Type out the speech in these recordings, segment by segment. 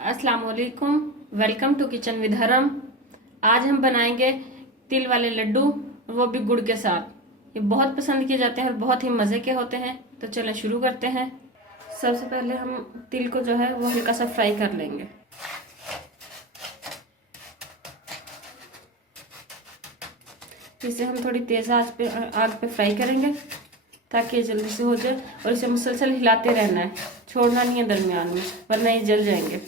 अस्सलाम वालेकुम। Welcome to kitchen with हरम। आज हम बनाएंगे तिल वाले लड्डू, वो भी गुड़ के साथ। ये बहुत पसंद किए जाते हैं और बहुत ही मज़े के होते हैं। तो चलें शुरू करते हैं। सबसे पहले हम तिल को जो है वो हल्का सा फ्राई कर लेंगे। इसे हम थोड़ी तेज़ आग पे फ्राई करेंगे ताकि ये जल्दी से हो जाए। और इसे मुसलसल हिलाते रहना है, छोड़ना नहीं है दरमियान में, वरना ये जल जाएंगे।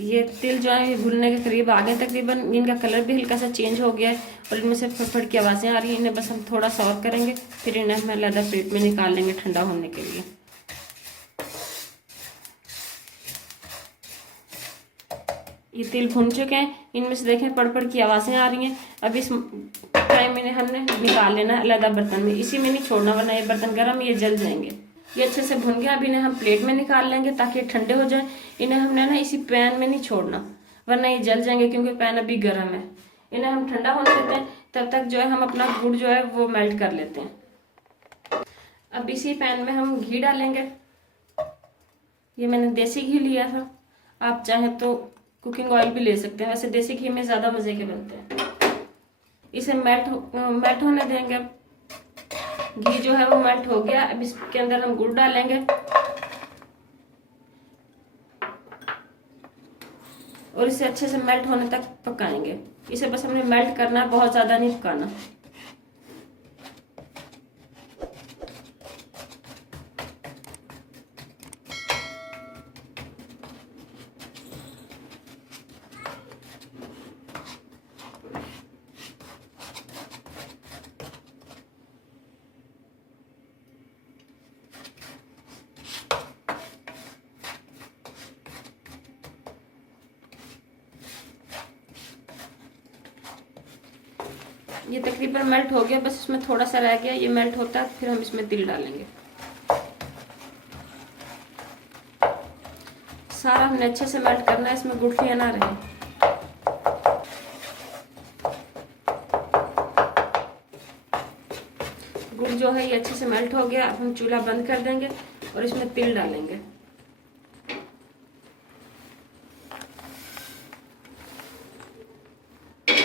ये तिल जो है भुनने के करीब आ गए तकरीबन। इनका कलर भी हल्का सा चेंज हो गया है और इनमें से फटफट की आवाज़ें आ रही हैं। इन्हें बस हम थोड़ा सा और करेंगे, फिर इन्हें हम अलग प्लेट में निकाल लेंगे ठंडा होने के लिए। ये तिल भुन चुके हैं, इनमें से देखें पड़ की आवाज़ें आ रही हैं। अब इस टाइम इन्हें हमने निकाल लेना अलग बर्तन में। इसी में नहीं छोड़ना, वरना ये बर्तन गर्म, ये जल जाएंगे। ये अच्छे से भुन गया। अब इन्हें हम प्लेट में निकाल लेंगे ताकि ठंडे हो जाए। इन्हें हमने ना इसी पैन में नहीं छोड़ना, वरना ये जल जाएंगे क्योंकि पैन अभी गर्म है। इन्हें हम ठंडा होने देते हैं, तब तक जो है हम अपना गुड़ जो है वो मेल्ट कर लेते हैं। अब इसी पैन में हम घी डालेंगे। ये मैंने देसी घी लिया था, आप चाहें तो कुकिंग ऑयल भी ले सकते हैं। वैसे देसी घी में ज़्यादा मज़े के बनते हैं। इसे मेल्ट होने देंगे। घी जो है वो मेल्ट हो गया। अब इसके अंदर हम गुड़ डालेंगे और इसे अच्छे से मेल्ट होने तक पकाएंगे। इसे बस हमने मेल्ट करना है, बहुत ज़्यादा नहीं पकाना। ये तकरीबन मेल्ट हो गया, बस इसमें थोड़ा सा रह गया। ये मेल्ट होता है फिर हम इसमें तिल डालेंगे। सारा हमने अच्छे से मेल्ट करना है, इसमें गुठलियां ना रहे। गुड़ जो है ये अच्छे से मेल्ट हो गया। अब हम चूल्हा बंद कर देंगे और इसमें तिल डालेंगे।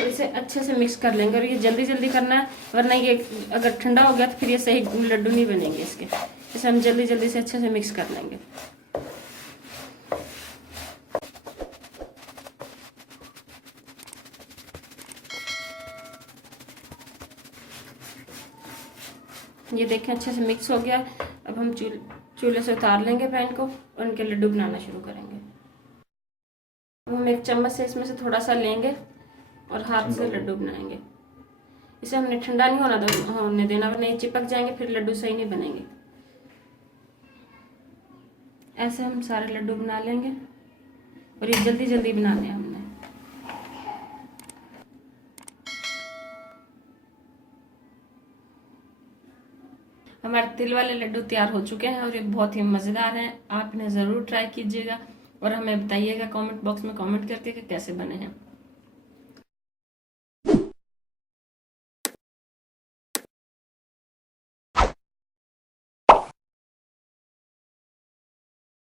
इसे अच्छे से मिक्स कर लेंगे और ये जल्दी जल्दी करना है, वरना ये अगर ठंडा हो गया तो फिर ये सही लड्डू नहीं बनेंगे इसके। इसे हम जल्दी जल्दी से अच्छे से मिक्स कर लेंगे। ये देखें अच्छे से मिक्स हो गया। अब हम चूल्हे से उतार लेंगे पैन को और उनके लड्डू बनाना शुरू करेंगे। अब हम एक चम्मच से इसमें से थोड़ा सा लेंगे और हाथ से लड्डू बनाएंगे। इसे हमने ठंडा नहीं होने देना, वरना ये चिपक जाएंगे, फिर लड्डू सही नहीं बनेंगे। ऐसे हम सारे लड्डू बना लेंगे और ये जल्दी जल्दी बनाने हैं हमने। हमारे तिल वाले लड्डू तैयार हो चुके हैं और ये बहुत ही मज़ेदार हैं। आप इन्हें ज़रूर ट्राई कीजिएगा और हमें बताइएगा कमेंट बॉक्स में कमेंट करके कि कैसे बने हैं।